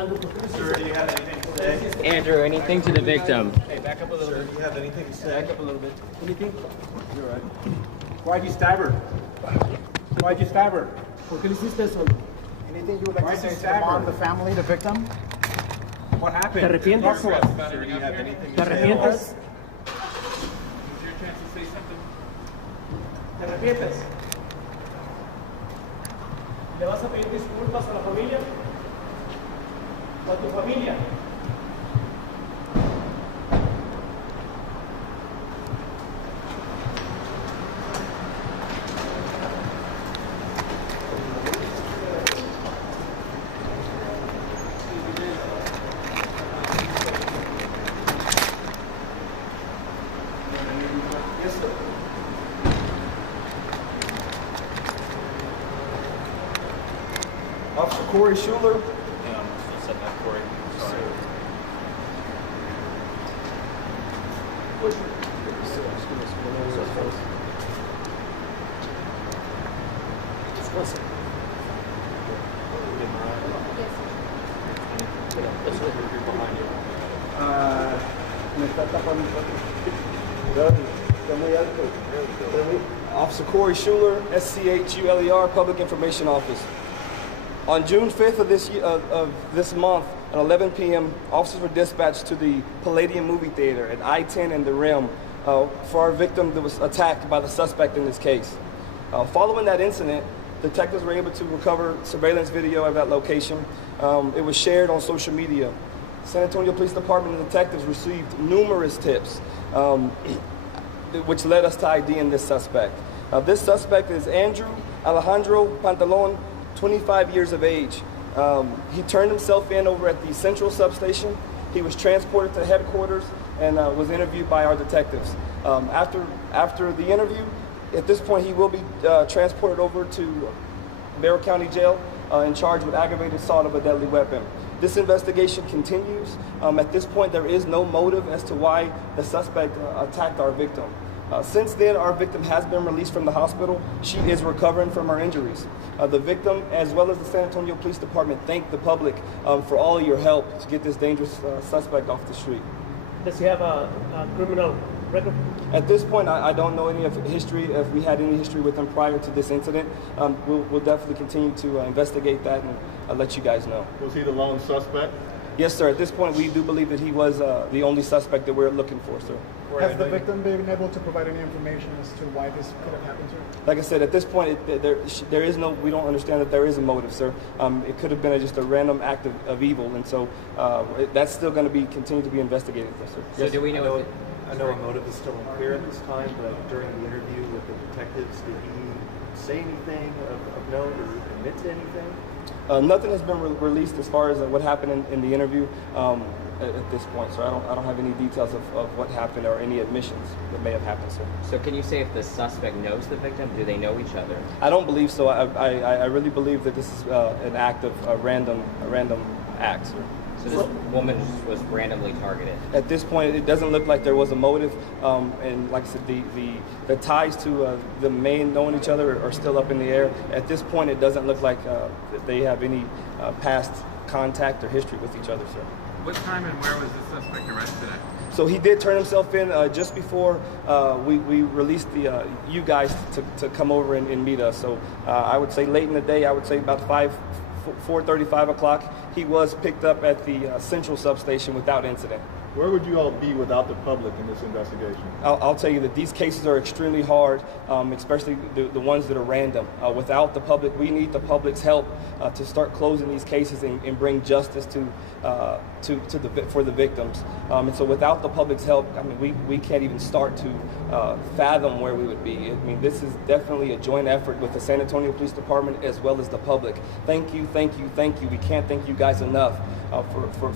Sir, do you have anything to say? Andrew, anything to the victim? Hey, back up a little bit. Do you have anything to say? Back up a little bit. Anything? You're right. Why'd you stab her? Why'd you stab her? ¿Por qué le hiciste eso? Anything you would like Why'd to you say to the stab mom, her? the family, the victim? What happened? ¿Te arrepientes? Sir, do you have anything ¿Te to say? arrepientes? It's your chance to say something. ¿Te arrepientes? ¿Le vas a pedir disculpas a la familia? ¿O a tu familia? Yes, sir. Officer Corey Schuler. Yeah, I'm still setting up for you. Sorry. Me está tapando. Está muy alto. Officer Corey Schuler, SCHULER, Public Information Office. On June 5th of this month, at 11 p.m., officers were dispatched to the Palladium movie theater at I-10 and the Rim for our victim that was attacked by the suspect in this case. Following that incident, detectives were able to recover surveillance video of that location. It was shared on social media. San Antonio Police Department and detectives received numerous tips, which led us to IDing this suspect. This suspect is Andrew Alejandro Pantalon, 25 years of age. He turned himself in over at the Central Substation. He was transported to headquarters and was interviewed by our detectives. After the interview, at this point, he will be transported over to Barrow County Jail and charged with aggravated assault of a deadly weapon. This investigation continues. At this point, there is no motive as to why the suspect attacked our victim. Since then, our victim has been released from the hospital. She is recovering from her injuries. The victim, as well as the San Antonio Police Department, thank the public for all of your help to get this dangerous suspect off the street. Does he have a criminal record? At this point, I don't know any of history, if we had any history with him prior to this incident. We'll definitely continue to investigate that and let you guys know. Was he the lone suspect? Yes, sir. At this point, we do believe that he was the only suspect that we're looking for, sir. Has the victim been able to provide any information as to why this could have happened to her? Like I said, at this point, there is no, we don't understand that there is a motive, sir. It could have been just a random act of evil, and so that's still going to be continue to be investigated, yes, sir. So do we know? I know a motive is still unclear at this time, but during the interview with the detectives, did he say anything of note or admit to anything? Nothing has been released as far as what happened in the interview at this point, so I don't have any details of what happened or any admissions that may have happened, sir. So can you say if the suspect knows the victim? Do they know each other? I don't believe so. I really believe that this is an act of a random act, sir. So this woman was randomly targeted. At this point, it doesn't look like there was a motive, and like I said, the ties to the main knowing each other are still up in the air. At this point, it doesn't look like that they have any past contact or history with each other, sir. What time and where was the suspect arrested at? So he did turn himself in just before we released you guys to come over and meet us. So I would say late in the day, I would say about 4:30, 5 o'clock, he was picked up at the Central Substation without incident. Where would you all be without the public in this investigation? I'll tell you that these cases are extremely hard, especially the ones that are random. Without the public, we need the public's help to start closing these cases and bring justice for the victims. And so without the public's help, I mean, we can't even start to fathom where we would be. I mean, this is definitely a joint effort with the San Antonio Police Department as well as the public. Thank you, thank you, thank you. We can't thank you guys enough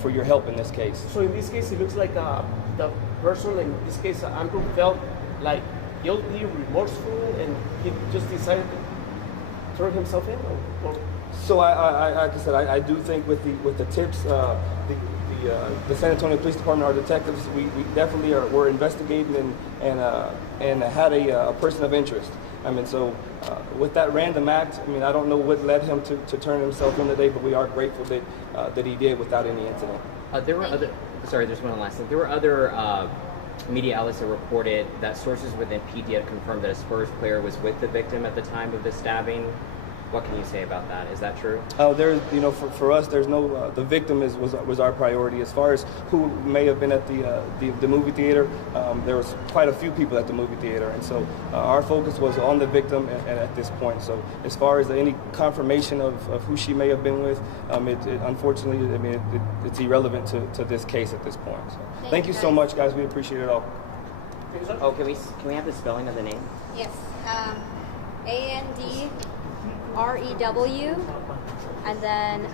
for your help in this case. So in this case, it looks like the person, in this case, Andrew, felt like guilty, remorseful, and he just decided to throw himself in? Or? So like I said, I do think with the tips, the San Antonio Police Department, our detectives, we definitely were investigating and had a person of interest. I mean, so with that random act, I mean, I don't know what led him to turn himself in today, but we are grateful that he did without any incident. There were other. Sorry, there's one last thing. There were other media outlets that reported that sources within PD had confirmed that a Spurs player was with the victim at the time of the stabbing. What can you say about that? Is that true? There's, for us, there's no. The victim was our priority. As far as who may have been at the movie theater, there was quite a few people at the movie theater, and so our focus was on the victim and at this point. So as far as any confirmation of who she may have been with, unfortunately, I mean, it's irrelevant to this case at this point. So thank you so much, guys. We appreciate it all. Oh, can we have the spelling of the name? Yes. Andrew, and then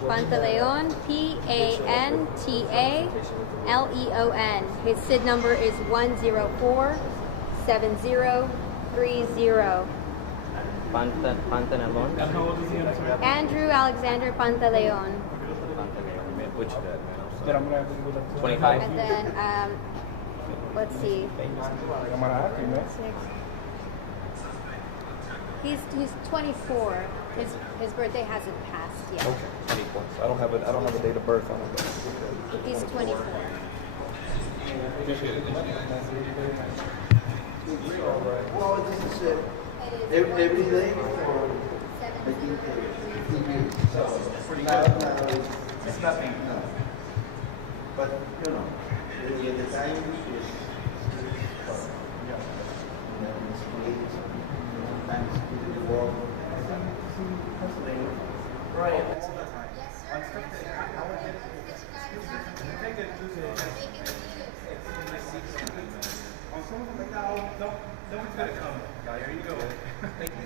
Pantaleon, Pantaleon. His SID number is 1047030. Pantanalon? Andrew Alexander Pantaleon. Which? 25? And then, let's see. He's 24. His birthday hasn't passed yet. Okay. 24. So I don't have a date of birth on him. He's 24. Well, this is every day for I think 15 years. So it's nothing. No. But the time is sometimes to the world. Right. On some of them, like, no, one's gonna come. Here you go. Thank you.